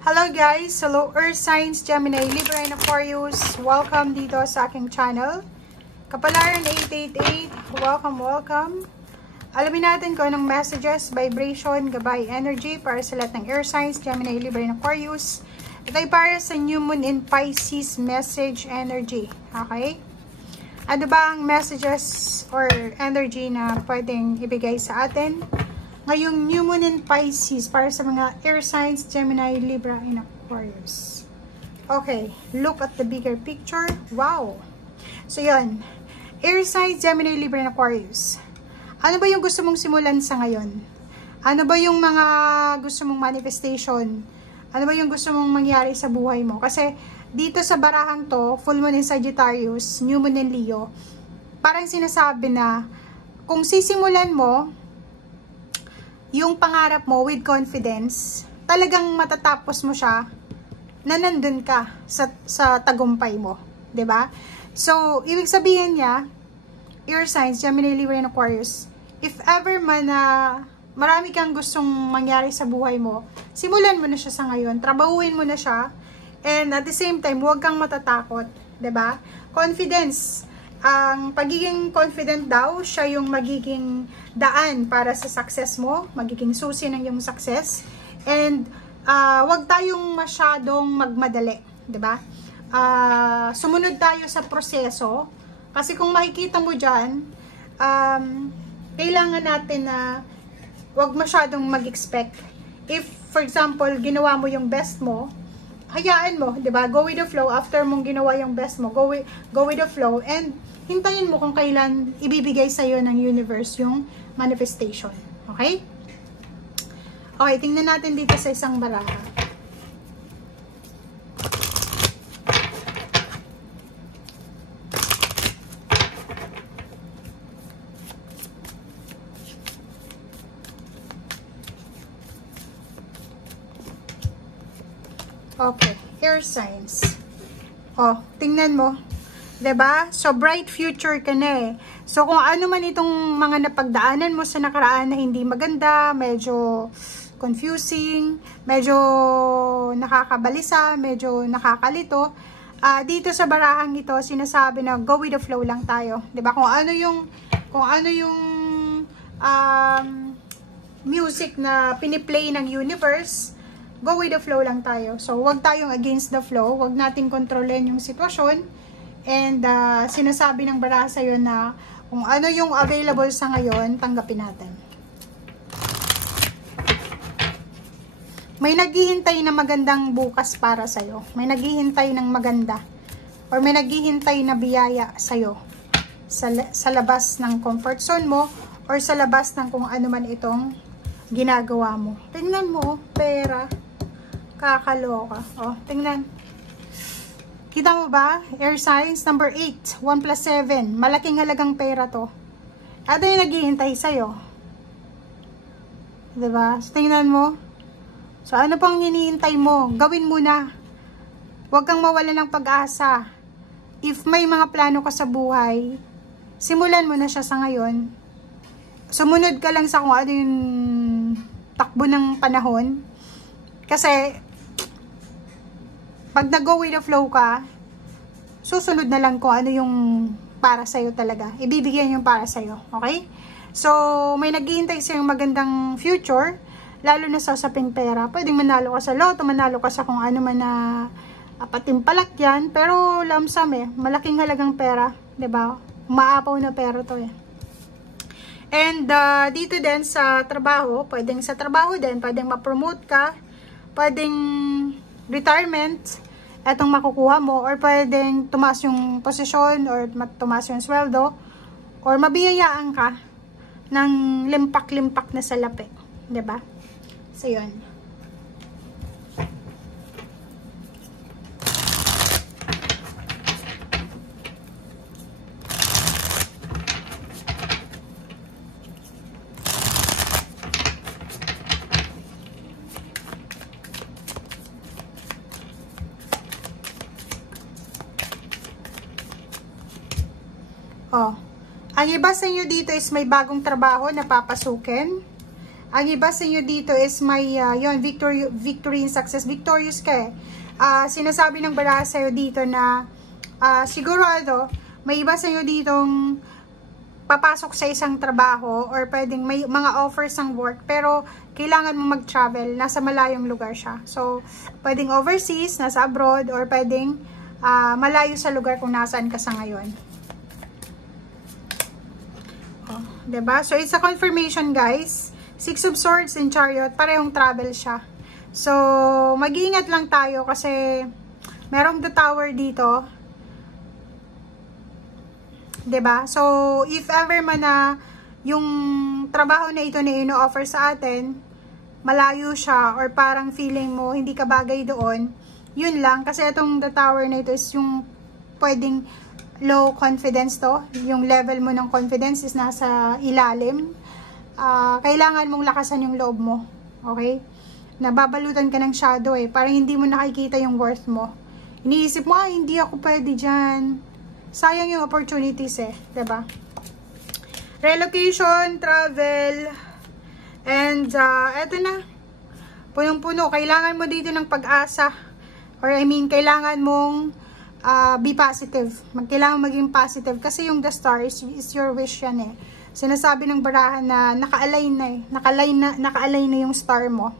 Hello guys! Hello Earth Signs, Gemini, Libra, and Aquarius. Welcome dito sa aking channel. Kapalaran 888, welcome. Alamin natin kung anong messages, vibration, gabay, energy para sa lahat ng Earth Signs, Gemini, Libra, and Aquarius. Ito ay para sa New Moon in Pisces message energy. Okay? Ano ba ang messages or energy na pwedeng ibigay sa atin ngayong New Moon in Pisces para sa mga Air Signs, Gemini, Libra, and Aquarius? Okay, look at the bigger picture. Wow! So yun, Air Signs, Gemini, Libra, and Aquarius. Ano ba yung gusto mong simulan sa ngayon? Ano ba yung mga gusto mong manifestation? Ano ba yung gusto mong mangyari sa buhay mo? Kasi dito sa barahang to, Full Moon in Sagittarius, New Moon in Leo, parang sinasabi na kung sisimulan mo yung pangarap mo with confidence, talagang matatapos mo siya na nandun ka sa tagumpay mo. 'Di ba? So, ibig sabihin niya, Air Signs, Gemini, Libra, and Aquarius, if ever man na marami kang gustong mangyari sa buhay mo, simulan mo na siya sa ngayon, trabahuin mo na siya, and at the same time, huwag kang matatakot. 'Di ba? Confidence. Ang pagiging confident daw, siya yung magiging daan para sa success mo, magiging susi ng yung success. And wag tayong masyadong magmadali, 'di ba? Sumunod tayo sa proseso kasi kung makikita mo diyan, kailangan natin na wag masyadong mag-expect. If for example, ginawa mo yung best mo, hayaan mo, 'di ba? Go with the flow. After mong ginawa yung best mo, go with the flow, and hintayin mo kung kailan ibibigay sa iyo ng universe yung manifestation. Okay? Okay, tingnan natin dito sa isang baraha. Okay, Air Signs. Oh, tingnan mo. 'Di ba? So, bright future ka na eh. So, kung ano man itong mga napagdaanan mo sa nakaraan na hindi maganda, medyo confusing, medyo nakakabalisa, medyo nakakalito, dito sa barahang ito, sinasabi na go with the flow lang tayo. 'Di ba? Kung ano yung music na piniplay ng universe, go with the flow lang tayo. So, wag tayong against the flow, wag nating kontrolin yung sitwasyon. And sinasabi ng baraha sa'yo na kung ano yung available sa ngayon, tanggapin natin. May naghihintay na magandang bukas para sa'yo. May naghihintay ng maganda. Or may naghihintay na biyaya sa'yo. Sa labas ng comfort zone mo, or sa labas ng kung ano man itong ginagawa mo. Tingnan mo, pera. Kakaloka. Oh, tingnan. Kita mo ba? Air Signs, number 8. 1 plus 7. Malaking halagang pera to. Ito yung naghihintay sa'yo. Diba? So, tingnan mo. So, ano pang hinihintay mo? Gawin mo na. Huwag kang mawala ng pag-asa. If may mga plano ka sa buhay, simulan mo na siya sa ngayon. Sumunod ka lang sa kung ano yung takbo ng panahon. Kasi pag nag-go with the flow ka, susunod na lang kung ano yung para sa'yo talaga. Ibibigyan yung para sa'yo. Okay? So, may naghihintay sa'yo magandang future, lalo na sa usaping pera. Pwedeng manalo ka sa loto, manalo ka sa kung ano man na patimpalak yan. Pero, lamsam eh. Malaking halagang pera. 'Di ba? Maapaw na pera to eh. And, dito din sa trabaho, pwedeng sa trabaho din, pwedeng ma-promote ka, pwedeng retirement, etong makukuha mo, or pwedeng tumaas yung posisyon, or tumaas yung sweldo, or mabiyayaan ka ng limpak-limpak na salapi. 'Di ba? So, yun. Oh, ang iba sa inyo dito is may bagong trabaho na papasukin. Ang iba sa inyo dito is may, yun, victory and success. Victorious ka eh. Sinasabi ng baraha sa'yo dito na, sigurado, may iba sa inyo ditong papasok sa isang trabaho or pwedeng may mga offers ng work, pero kailangan mo mag-travel, nasa malayong lugar siya. So, pwedeng overseas, nasa abroad, or pwedeng malayo sa lugar kung nasaan ka sa ngayon. Oh, diba? So, it's a confirmation, guys. Six of Swords and Chariot, parehong travel siya. So, mag-iingat lang tayo kasi merong the Tower dito. 'Di ba? So, if ever man na yung trabaho na ito na ino-offer sa atin, malayo siya or parang feeling mo hindi ka bagay doon, yun lang. Kasi itong the Tower na ito is yung pwedeng low confidence to. Yung level mo ng confidence is nasa ilalim. Kailangan mong lakasan yung loob mo. Okay? Nababalutan ka ng shadow eh. Parang hindi mo nakikita yung worth mo. Iniisip mo, hindi ako pwede dyan. Sayang yung opportunities eh. Diba? Relocation, travel, and eto na. Punong-puno. Kailangan mo dito ng pag-asa. Or I mean, kailangan mong be positive. Kailangan maging positive. Kasi yung the star is your wish yan eh. Sinasabi ng barahan na naka-align na eh. Naka-align na yung star mo.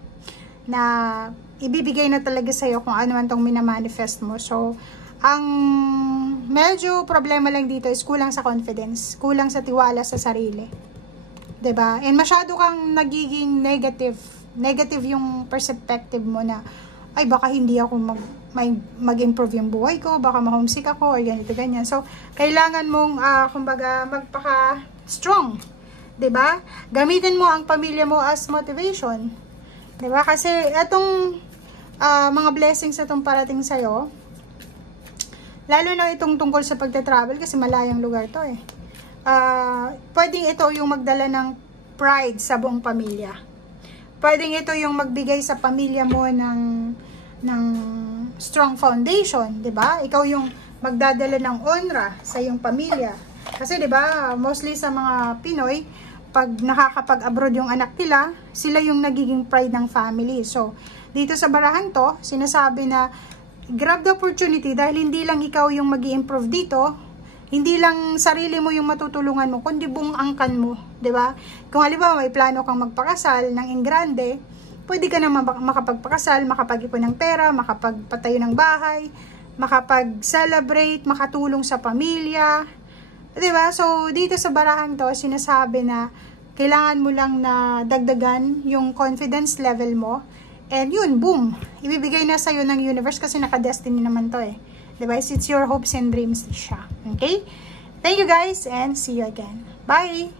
Na ibibigay na talaga sa'yo kung ano man tong minamanifest mo. So, ang medyo problema lang dito is kulang sa confidence. Kulang sa tiwala sa sarili. 'Di ba? And masyado kang nagiging negative. Negative yung perspective mo na, ay baka hindi ako mag-improve yung buhay ko. Baka ma-homesick ako or ganito, ganyan. So, kailangan mong, kumbaga, magpaka-strong. 'Di ba? Gamitin mo ang pamilya mo as motivation. 'Di ba? Kasi etong mga blessings na itong parating sa'yo, lalo na itong tungkol sa pagta-travel kasi malayang lugar to eh. Pwedeng ito yung magdala ng pride sa buong pamilya. Pwedeng ito yung magbigay sa pamilya mo ng strong foundation, 'di ba? Ikaw yung magdadala ng honra sa iyong pamilya. Kasi 'di ba, mostly sa mga Pinoy, pag nakakapag-abroad yung anak nila, sila yung nagiging pride ng family. So, dito sa barahan to, sinasabi na grab the opportunity dahil hindi lang ikaw yung mag-i-improve dito, hindi lang sarili mo yung matutulungan mo, kundi buong angkan mo, 'di ba? Kung halimbawa may plano kang magpakasal ng ingrande, pwede ka na makapagpakasal, makapag-ipon ng pera, makapagpatayo ng bahay, makapag-celebrate, makatulong sa pamilya. 'Di ba? So, dito sa barahan to, sinasabi na kailangan mo lang na dagdagan yung confidence level mo. And yun, boom! Ibibigay na sa'yo ng universe kasi naka-destiny naman to eh. 'Di ba? It's your hopes and dreams siya. Okay? Thank you guys and see you again. Bye!